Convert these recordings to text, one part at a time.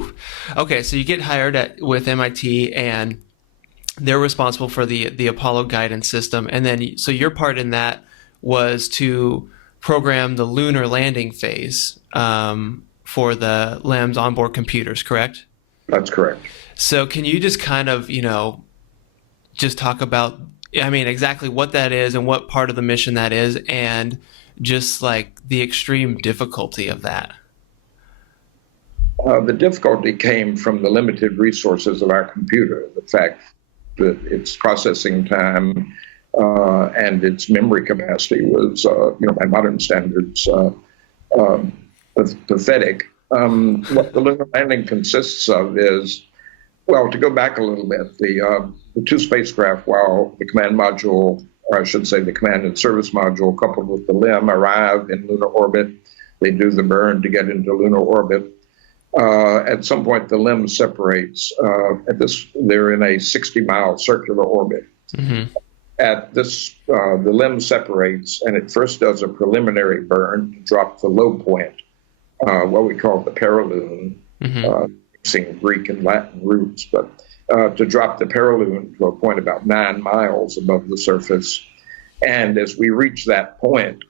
Whew. Okay, so you get hired with MIT, and they're responsible for the Apollo guidance system, and then so your part in that was to program the lunar landing phase for the LEM's onboard computers, correct? That's correct. So can you just kind of, just talk about, I mean, exactly what that is and what part of the mission that is, and just like the extreme difficulty of that? The difficulty came from the limited resources of our computer, the fact that its processing time and its memory capacity was, by modern standards, pathetic. What the lunar landing consists of is, well, to go back a little bit, the two spacecraft, while the command module, or I should say the command and service module, coupled with the LEM, arrive in lunar orbit. They do the burn to get into lunar orbit. At some point, the LEM separates. They're in a 60-mile circular orbit. Mm-hmm. At this, the LEM separates, and it first does a preliminary burn to drop the low point, what we call the paraloon, mixing Greek and Latin roots, but to drop the paraloon to a point about 9 miles above the surface. And as we reach that point,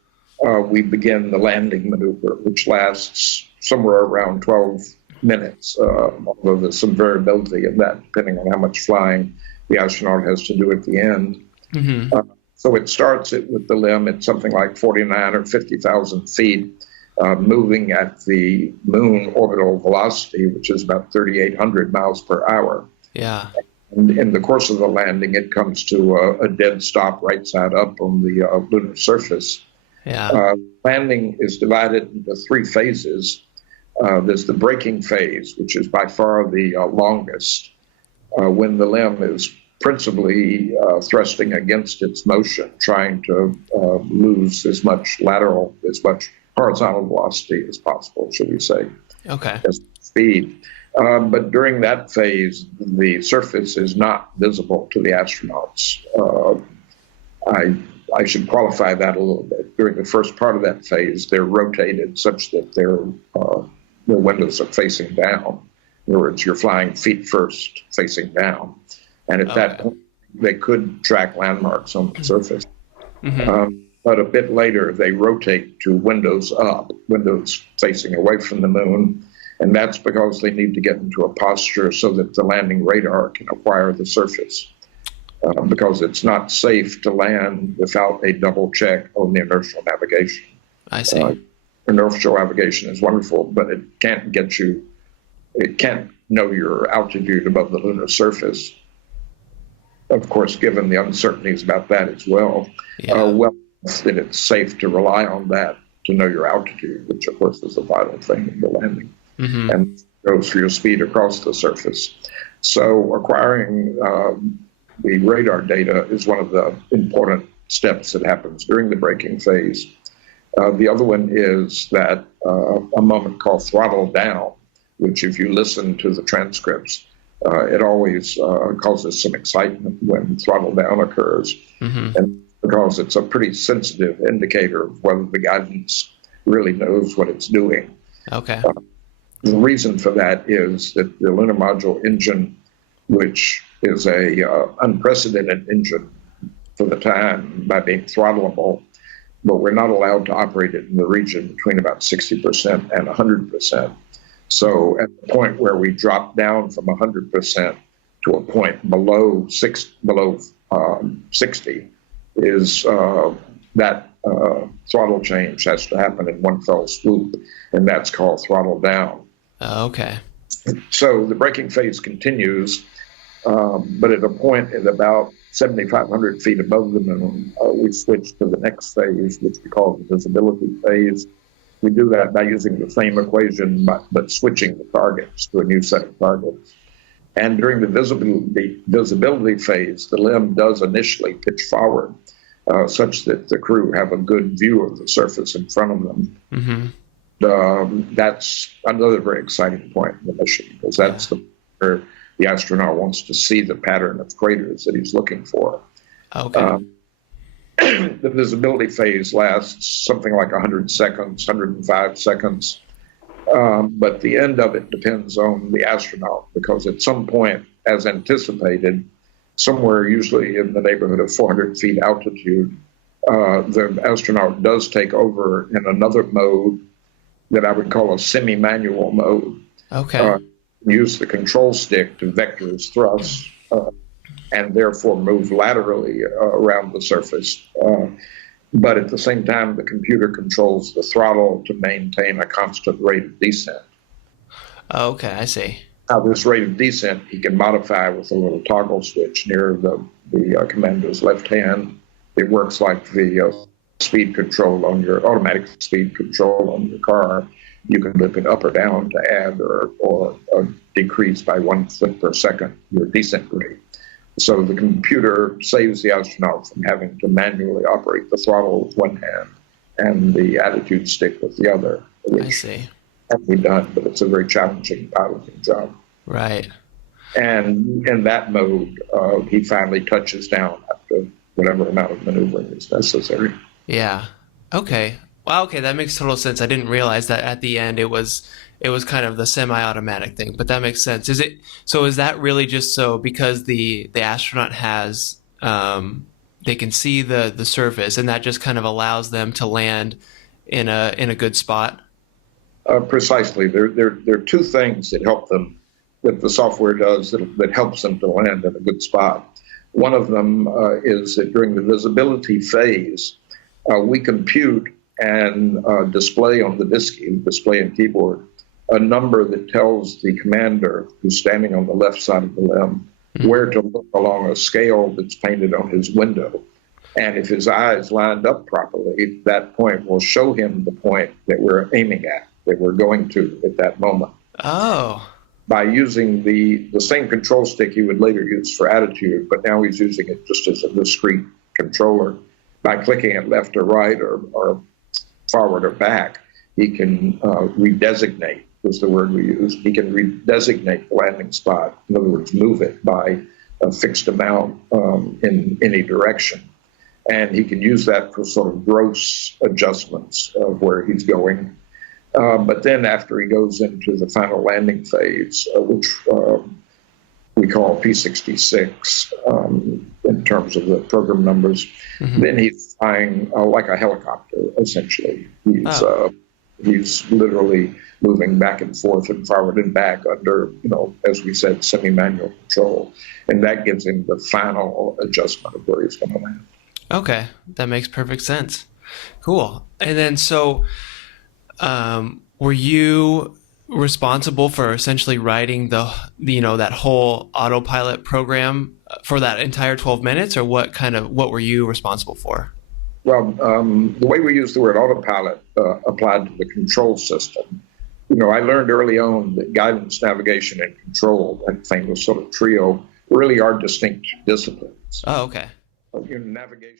we begin the landing maneuver, which lasts somewhere around 12 minutes, although there's some variability in that depending on how much flying the astronaut has to do at the end. Mm-hmm. So it starts with the LEM at something like 49 or 50,000 feet, moving at the moon orbital velocity, which is about 3,800 miles per hour. Yeah. And in the course of the landing, it comes to a dead stop right side up on the lunar surface. Yeah. Landing is divided into 3 phases. There's the braking phase, which is by far the longest, when the LEM is principally thrusting against its motion, trying to lose as much horizontal velocity as possible, should we say. Okay. As speed. But during that phase, the surface is not visible to the astronauts. I should qualify that a little bit. During the first part of that phase, they're rotated such that their windows are facing down. In other words, you're flying feet first, facing down. And at that point, they could track landmarks on the surface. Mm-hmm. But a bit later, they rotate to windows up, windows facing away from the moon. And that's because they need to get into a posture so that the landing radar can acquire the surface. Because it's not safe to land without a double check on the inertial navigation. I see. Inertial navigation is wonderful, but it can't know your altitude above the lunar surface. Of course, given the uncertainties about that as well, that it's safe to rely on that to know your altitude, which of course is a vital thing in the landing, and goes for your speed across the surface. So acquiring the radar data is one of the important steps that happens during the braking phase. The other one is that a moment called throttle down, which if you listen to the transcripts, it always causes some excitement when throttle down occurs. Mm-hmm. And because it's a pretty sensitive indicator of whether the guidance really knows what it's doing. Okay. The reason for that is that the lunar module engine, which is a unprecedented engine for the time by being throttleable, but we're not allowed to operate it in the region between about 60% and 100%. So at the point where we drop down from 100% to a point below 60 is that throttle change has to happen in one fell swoop, and that's called throttle down. Okay. So the braking phase continues, but at a point at about 7,500 feet above the moon, we switch to the next phase, which we call the visibility phase. We do that by using the same equation, but switching the targets to a new set of targets. And during the visibility phase, the LEM does initially pitch forward, such that the crew have a good view of the surface in front of them. Mm-hmm. That's another very exciting point in the mission, because that's where the astronaut wants to see the pattern of craters that he's looking for. Okay. The visibility phase lasts something like 100 seconds, 105 seconds. But the end of it depends on the astronaut, because at some point, as anticipated, somewhere usually in the neighborhood of 400 feet altitude, the astronaut does take over in another mode that I would call a semi-manual mode. Okay. Use the control stick to vector his thrust, and therefore move laterally around the surface. But at the same time, the computer controls the throttle to maintain a constant rate of descent. Okay, I see. Now, this rate of descent he can modify with a little toggle switch near the commander's left hand. It works like the speed control on your automatic speed control on your car. You can lift it up or down to add or decrease by 1 foot per second your descent rate. So the computer saves the astronaut from having to manually operate the throttle with one hand and the attitude stick with the other, I which see. can be done, but it's a very challenging piloting job. Right. And in that mode, he finally touches down after whatever amount of maneuvering is necessary. Yeah. Okay. Wow, okay, that makes total sense. I didn't realize that at the end it was kind of the semi-automatic thing, but that makes sense. Is that really just so because the astronaut has they can see the surface, and that just kind of allows them to land in a good spot? Precisely. There are two things that help them, that the software does, that helps them to land in a good spot. One of them is that during the visibility phase, we compute and display on the display and keyboard, a number that tells the commander who's standing on the left side of the limb where to look along a scale that's painted on his window. And if his eyes lined up properly, that point will show him the point that we're aiming at, that we're going to at that moment. Oh. By using the same control stick he would later use for attitude, but now he's using it just as a discrete controller. By clicking it left or right or forward or back, he can redesignate, was the word we used. He can redesignate the landing spot, in other words, move it by a fixed amount in any direction. And he can use that for sort of gross adjustments of where he's going. But then after he goes into the final landing phase, which we call P66 in terms of the program numbers, then he's flying like a helicopter, essentially. He's literally moving back and forth and forward and back under, as we said, semi-manual control. And that gives him the final adjustment of where he's going to land. Okay, that makes perfect sense. Cool. And then were you responsible for essentially writing that whole autopilot program for that entire 12 minutes, or what were you responsible for? Well, the way we use the word autopilot applied to the control system. I learned early on that guidance, navigation, and control, that famous sort of trio, really are distinct disciplines. Oh, okay. Navigation